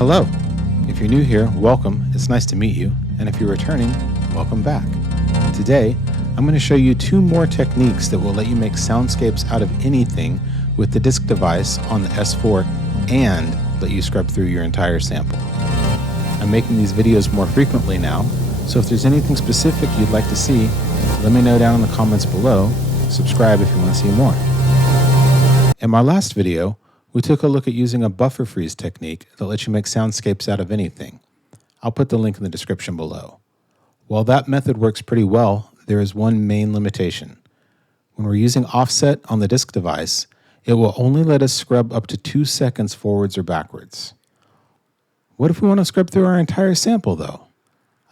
Hello. If you're new here, welcome. It's nice to meet you. And if you're returning, welcome back. Today, I'm going to show you two more techniques that will let you make soundscapes out of anything with the disk device on the S-4 and let you scrub through your entire sample. I'm making these videos more frequently now, so if there's anything specific you'd like to see, let me know down in the comments below. Subscribe if you want to see more. In my last video, we took a look at using a buffer freeze technique that lets you make soundscapes out of anything. I'll put the link in the description below. While that method works pretty well, there is one main limitation. When we're using offset on the disk device, it will only let us scrub up to 2 seconds forwards or backwards. What if we want to scrub through our entire sample though?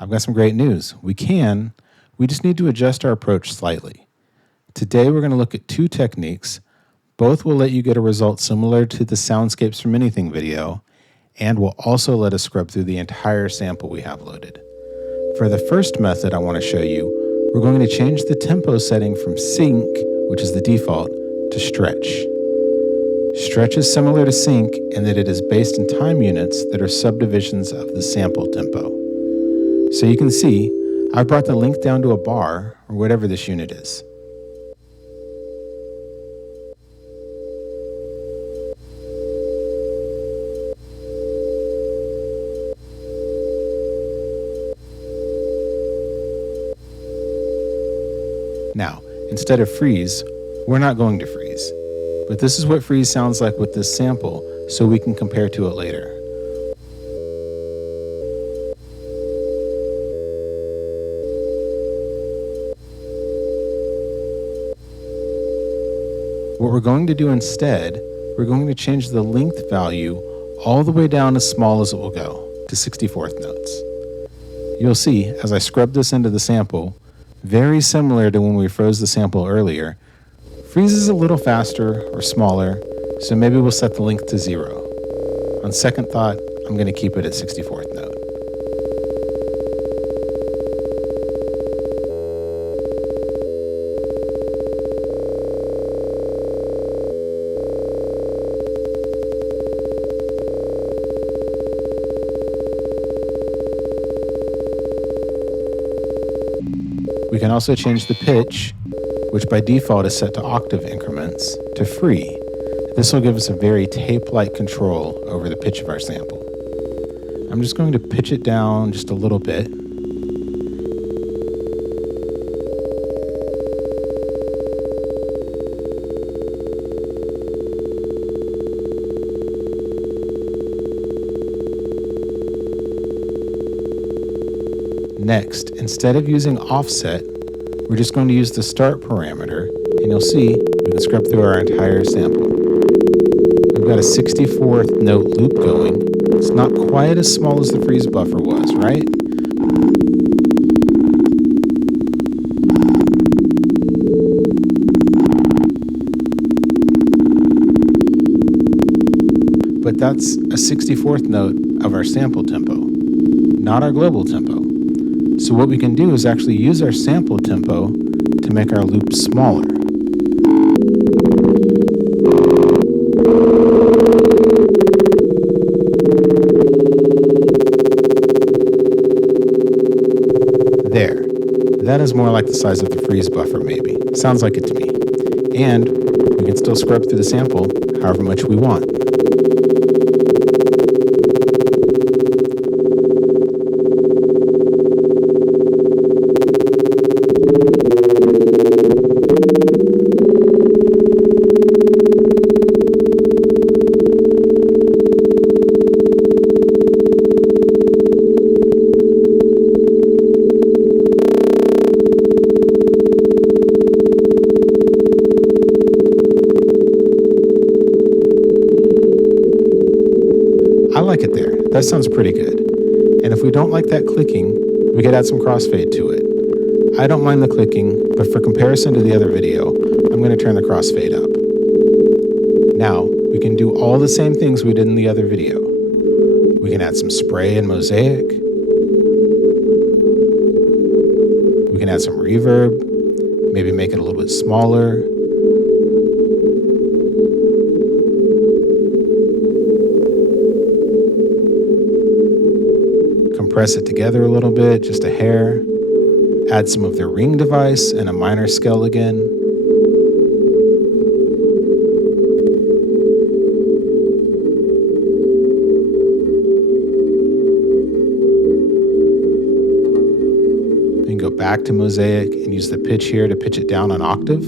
I've got some great news. We can, we just need to adjust our approach slightly. Today we're going to look at two techniques. Both will let you get a result similar to the Soundscapes from Anything video, and will also let us scrub through the entire sample we have loaded. For the first method I want to show you, we're going to change the tempo setting from sync, which is the default, to stretch. Stretch is similar to sync in that it is based in time units that are subdivisions of the sample tempo. So you can see, I've brought the length down to a bar, or whatever this unit is. Now, instead of freeze, we're not going to freeze. But this is what freeze sounds like with this sample, so we can compare to it later. What we're going to do instead, we're going to change the length value all the way down as small as it will go, to 64th notes. You'll see, as I scrub this into the sample, very similar to when we froze the sample earlier, freeze is a little faster or smaller, so maybe we'll set the length to 0. On second thought, I'm going to keep it at 64th note. We can also change the pitch, which by default is set to octave increments, to free. This will give us a very tape-like control over the pitch of our sample. I'm just going to pitch it down just a little bit. Next, instead of using offset, we're just going to use the start parameter, and you'll see we can scrub through our entire sample. We've got a 64th note loop going. It's not quite as small as the freeze buffer was, right? But that's a 64th note of our sample tempo, not our global tempo. So what we can do is actually use our sample tempo to make our loop smaller. There. That is more like the size of the freeze buffer maybe. Sounds like it to me. And we can still scrub through the sample however much we want. I like it there. That sounds pretty good. And if we don't like that clicking, we could add some crossfade to it. I don't mind the clicking, but for comparison to the other video, I'm going to turn the crossfade up. Now, we can do all the same things we did in the other video. We can add some spray and mosaic. We can add some reverb, maybe make it a little bit smaller. compress it together a little bit, just a hair. Add some of their ring device and a minor scale again. And go back to Mosaic and use the pitch here to pitch it down an octave.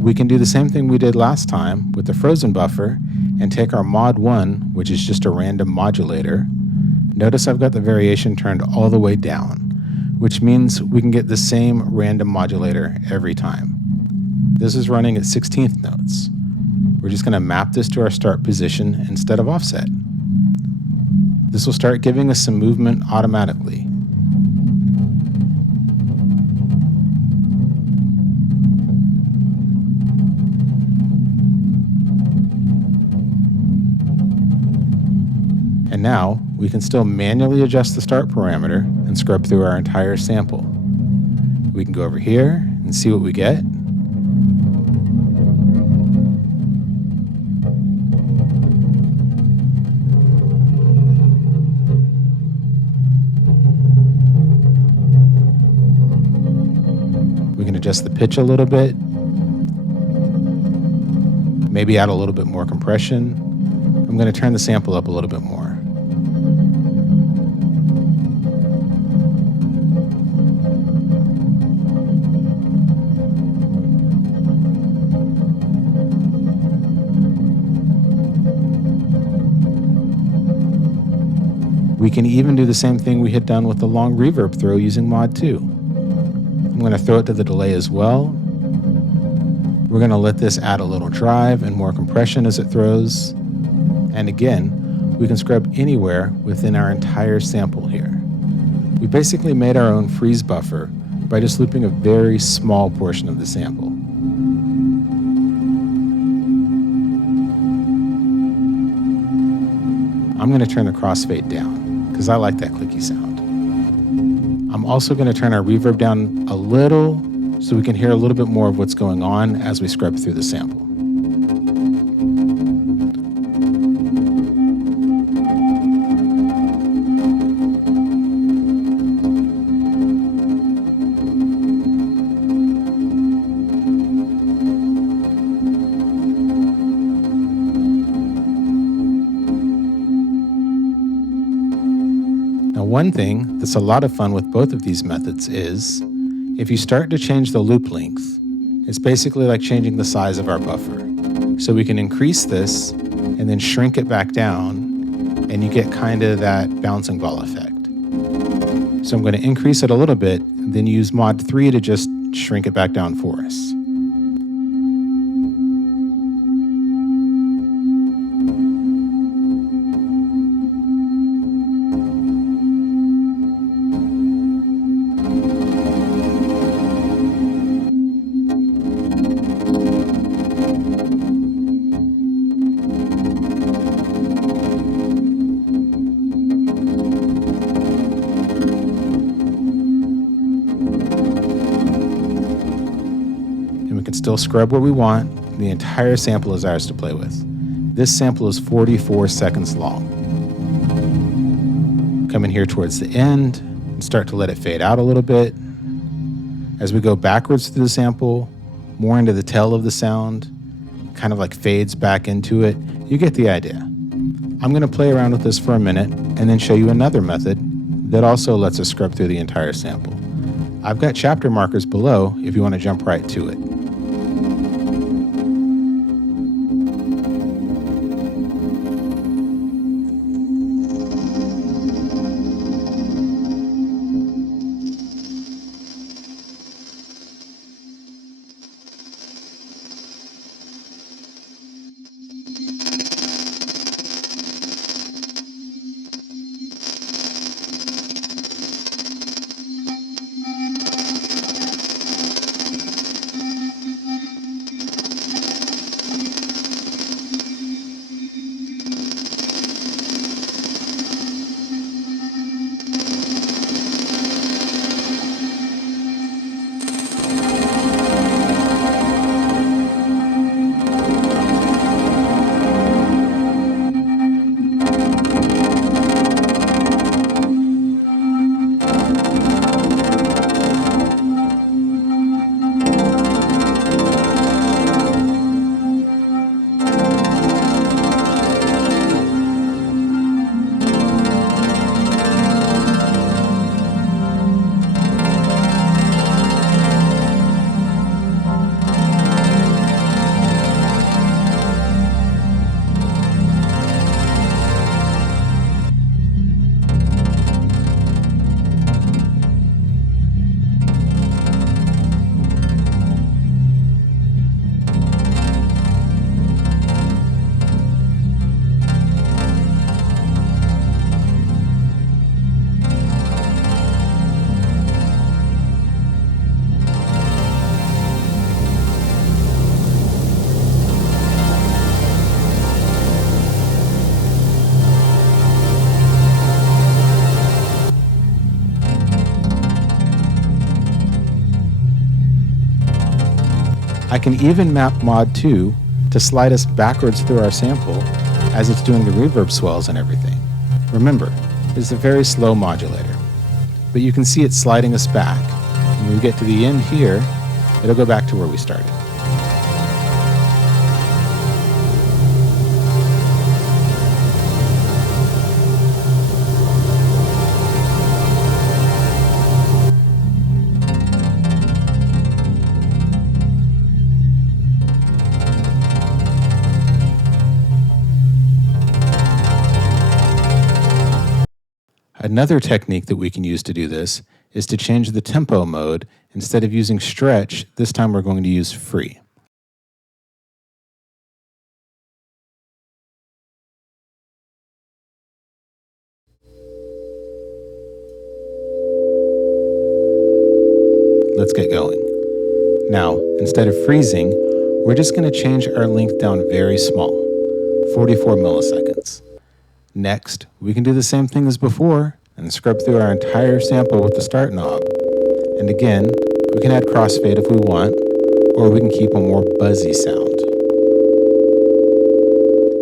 We can do the same thing we did last time with the frozen buffer and take our mod 1, which is just a random modulator. Notice I've got the variation turned all the way down, which means we can get the same random modulator every time. This is running at 16th notes. We're just going to map this to our start position instead of offset. This will start giving us some movement automatically. And now we can still manually adjust the start parameter and scrub through our entire sample. We can go over here and see what we get. We can adjust the pitch a little bit, maybe add a little bit more compression. I'm going to turn the sample up a little bit more. We can even do the same thing we had done with the long reverb throw using mod 2. I'm going to throw it to the delay as well. We're going to let this add a little drive and more compression as it throws. And again, we can scrub anywhere within our entire sample here. We basically made our own freeze buffer by just looping a very small portion of the sample. I'm going to turn the crossfade down because I like that clicky sound. I'm also going to turn our reverb down a little so we can hear a little bit more of what's going on as we scrub through the sample. One thing that's a lot of fun with both of these methods is, if you start to change the loop length, it's basically like changing the size of our buffer. So we can increase this and then shrink it back down, and you get kind of that bouncing ball effect. So I'm going to increase it a little bit, and then use mod 3 to just shrink it back down for us. Still scrub where we want. The entire sample is ours to play with. This sample is 44 seconds long. Come in here towards the end and start to let it fade out a little bit. As we go backwards through the sample, more into the tail of the sound, kind of like fades back into it, you get the idea. I'm going to play around with this for a minute and then show you another method that also lets us scrub through the entire sample. I've got chapter markers below if you want to jump right to it. I can even map Mod 2 to slide us backwards through our sample as it's doing the reverb swells and everything. Remember, it's a very slow modulator, but you can see it sliding us back. When we get to the end here, it'll go back to where we started. Another technique that we can use to do this is to change the tempo mode. Instead of using stretch, this time we're going to use free. Let's get going. Now, instead of freezing, we're just going to change our length down very small, 44 milliseconds. Next, we can do the same thing as before and scrub through our entire sample with the start knob. And again, we can add crossfade if we want, or we can keep a more buzzy sound.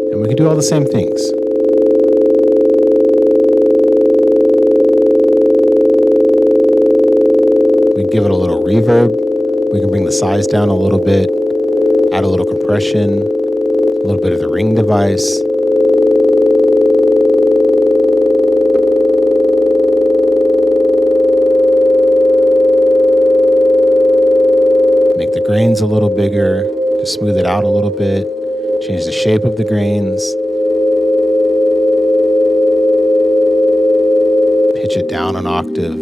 And we can do all the same things. We can give it a little reverb. We can bring the size down a little bit, add a little compression, a little bit of the ring device. Make the grains a little bigger, to smooth it out a little bit, change the shape of the grains, pitch it down an octave.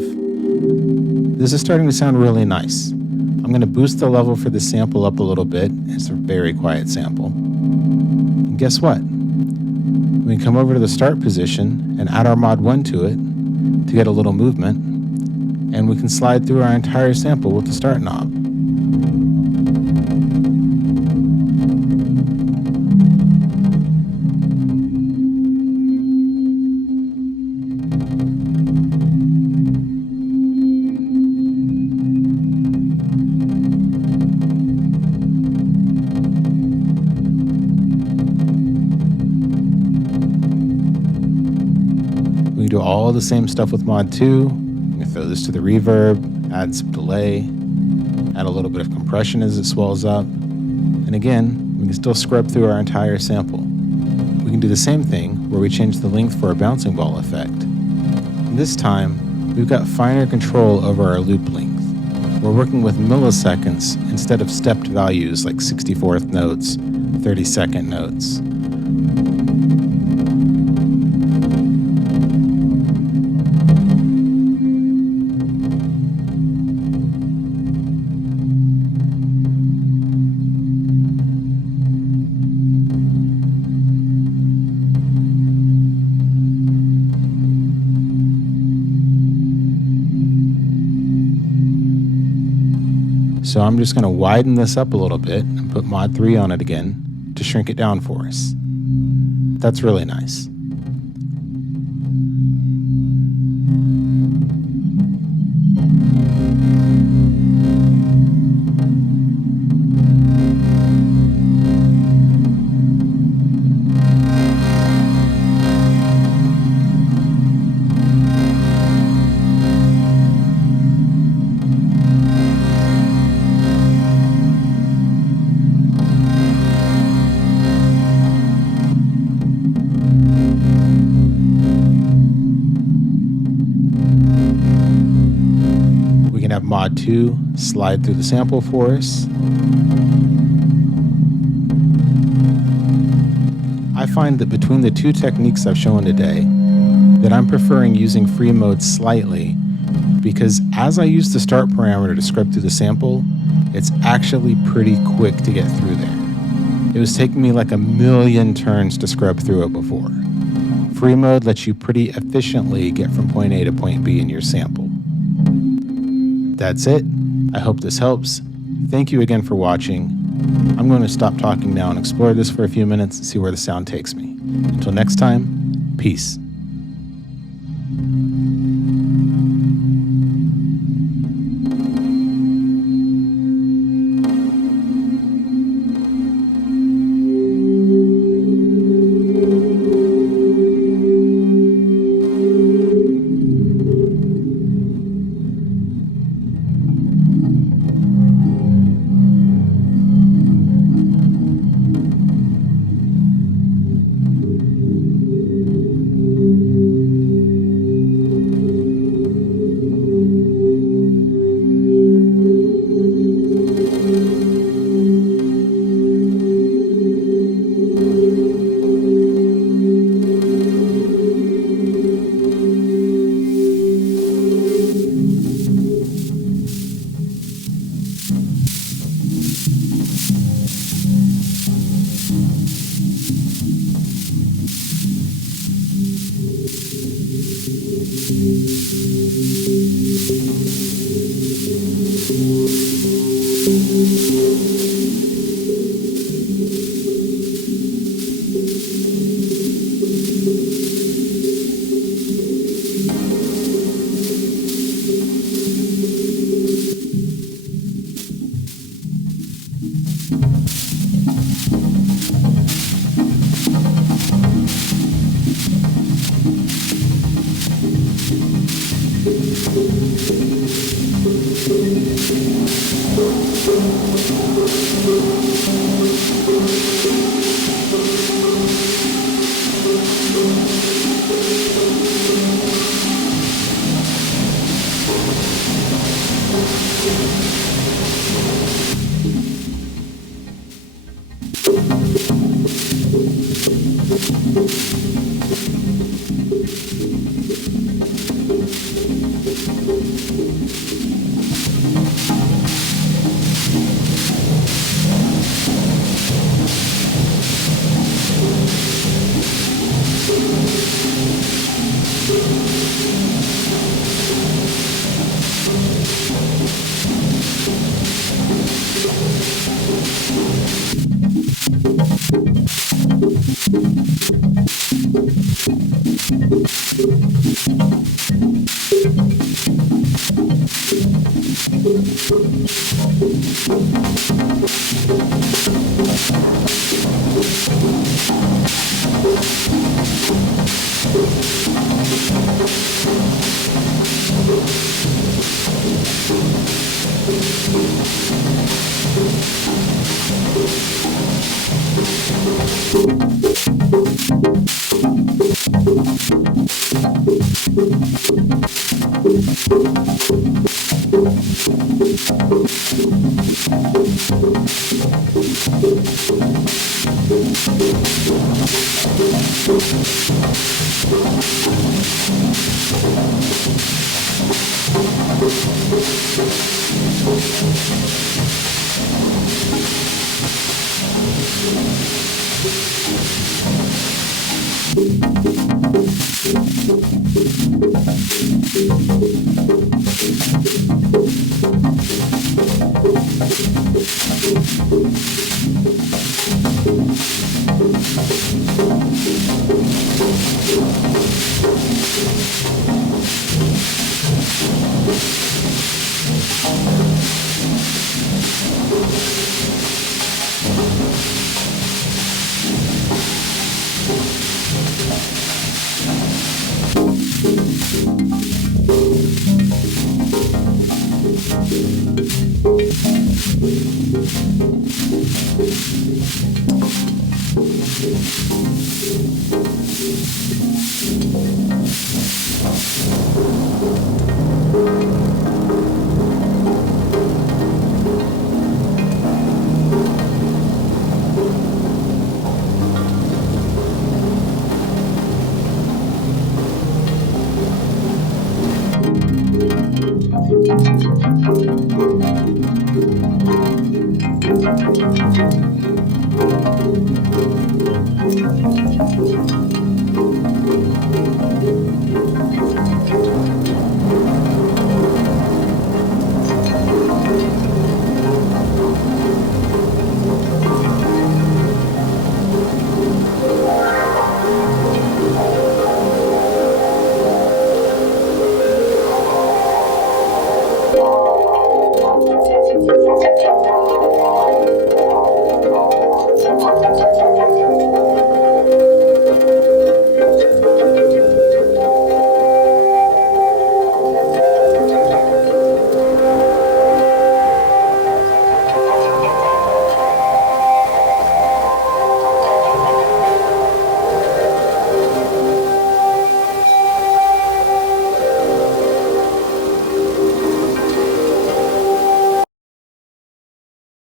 This is starting to sound really nice. I'm going to boost the level for the sample up a little bit. It's a very quiet sample. And guess what? We can come over to the start position and add our mod 1 to it to get a little movement, and we can slide through our entire sample with the start knob. We can do all the same stuff with Mod 2. We can throw this to the reverb, add some delay, add a little bit of compression as it swells up. And again, we can still scrub through our entire sample. We can do the same thing where we change the length for a bouncing ball effect. And this time, we've got finer control over our loop length. We're working with milliseconds instead of stepped values like 64th notes, 32nd notes. So I'm just going to widen this up a little bit and put Mod 3 on it again to shrink it down for us. That's really nice. Have Mod 2 slide through the sample for us. I find that between the two techniques I've shown today, that I'm preferring using free mode slightly, because as I use the start parameter to scrub through the sample, it's actually pretty quick to get through there. It was taking me like a million turns to scrub through it before. Free mode lets you pretty efficiently get from point A to point B in your sample. That's it. I hope this helps. Thank you again for watching. I'm going to stop talking now and explore this for a few minutes and see where the sound takes me. Until next time, peace.